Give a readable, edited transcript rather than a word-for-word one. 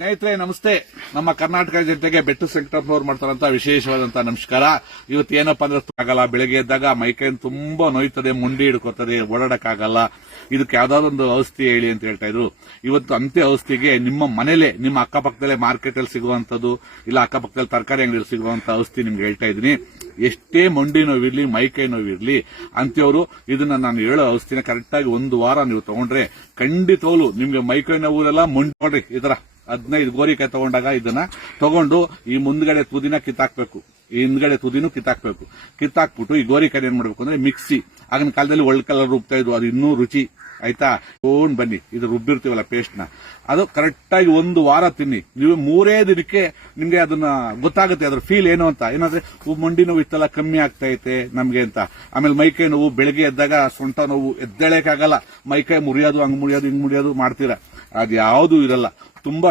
ಸ್ನೇಹಿತರೆ ನಮಸ್ತೆ. ನಮ್ಮ ಕರ್ನಾಟಕ ಜನತೆಗೆ ಬೆಟ್ಟು ಸಂಕಟಪ್ನವ್ರು ಮಾಡ್ತಾರಂತ ವಿಶೇಷವಾದಂತಹ ನಮಸ್ಕಾರ. ಇವತ್ತು ಏನಪ್ಪಾ ಅಂದ್ರೆ ಆಗಲ್ಲ, ಬೆಳಗ್ಗೆ ಎದ್ದಾಗ ಮೈಕೈನ್ ತುಂಬಾ ನೋಯ್ತದೆ, ಮುಂಡಿ ಹಿಡ್ಕೋತದೆ, ಓಡಾಡಕ್ಕಾಗಲ್ಲ. ಇದಕ್ಕೆ ಯಾವ್ದಾದ್ರು ಒಂದು ಔಷಧಿ ಹೇಳಿ ಅಂತ ಹೇಳ್ತಾ ಇದ್ರು. ಇವತ್ತು ಅಂತೆ ಔಷಧಿಗೆ ನಿಮ್ಮ ಮನೇಲೆ, ನಿಮ್ಮ ಅಕ್ಕಪಕ್ಕದಲ್ಲೇ ಮಾರ್ಕೆಟ್ ಅಲ್ಲಿ ಸಿಗುವಂತದ್ದು, ಇಲ್ಲ ಅಕ್ಕಪಕ್ಕದಲ್ಲಿ ತರಕಾರಿ ಅಂಗಡಿಯಲ್ಲಿ ಸಿಗುವಂತ ಔಷಧಿ ನಿಮ್ಗೆ ಹೇಳ್ತಾ ಇದ್ದೀನಿ. ಎಷ್ಟೇ ಮಂಡಿ ನೋವಿರ್ಲಿ, ಮೈಕೈ ನೋವಿರ್ಲಿ ಅಂತ್ಯವರು ಇದನ್ನ ನಾನು ಹೇಳೋ ಔಷಧಿನ ಕರೆಕ್ಟ್ ಆಗಿ ಒಂದು ವಾರ ನೀವು ತಗೊಂಡ್ರೆ ಖಂಡಿತವೂ ನಿಮ್ಗೆ ಮೈಕೈ ನೋವುಲೆಲ್ಲ ಮುಂಡಿ ನೋಡ್ರಿ ಈ ತರ 15 ಗೋರಿಕಾಯಿ ತಗೊಂಡಾಗ ಇದನ್ನ ತಗೊಂಡು ಈ ಮುಂದ್ಗಡೆ ತುದಿನ ಕಿತ್ತಾಕ್ಬೇಕು, ಈ ಹಿಂದ್ಗಡೆ ತುದಿನೂ ಕಿತ್ತಾಕ್ಬಿಟ್ಟು ಈ ಗೋರಿಕಾಯಿ ಏನ್ ಮಾಡ್ಬೇಕು ಅಂದ್ರೆ ಮಿಕ್ಸಿ, ಆಗಿನ ಕಾಲದಲ್ಲಿ ಒಳ್ಳೆ ಕಲರ್ ರುಬ್ತಾ ಇದ್ವು, ಅದು ಇನ್ನೂ ರುಚಿ ಆಯ್ತಾ. ತಗೊಂಡ್ ಬನ್ನಿ, ಇದು ರುಬ್ಬಿರ್ತೀವಲ್ಲ ಪೇಸ್ಟ್ ನ, ಅದು ಕರೆಕ್ಟ್ ಆಗಿ ಒಂದು ವಾರ ತಿನ್ನಿ. ನೀವು 3 ದಿನಕ್ಕೆ ನಿಮ್ಗೆ ಅದನ್ನ ಗೊತ್ತಾಗುತ್ತೆ ಅದ್ರ ಫೀಲ್ ಏನು ಅಂತ. ಏನಂದ್ರೆ ಮಂಡಿ ನೋವು ಇತ್ತಲ್ಲ ಕಮ್ಮಿ ಆಗ್ತಾ ಐತೆ ನಮ್ಗೆ ಅಂತ. ಆಮೇಲೆ ಮೈಕೈ ನೋವು, ಬೆಳಗ್ಗೆ ಎದ್ದಾಗ ಸೊಂಟ ನೋವು, ಎದ್ದೇಳಕ್ಕಾಗಲ್ಲ, ಮೈಕೈ ಮುರಿಯೋದು, ಹಂಗ್ ಮುರಿಯೋದು, ಹಿಂಗ್ ಮುರಿಯೋದು ಮಾಡ್ತೀರಾ, ಅದು ಯಾವ್ದು ಇರಲ್ಲ. ತುಂಬಾ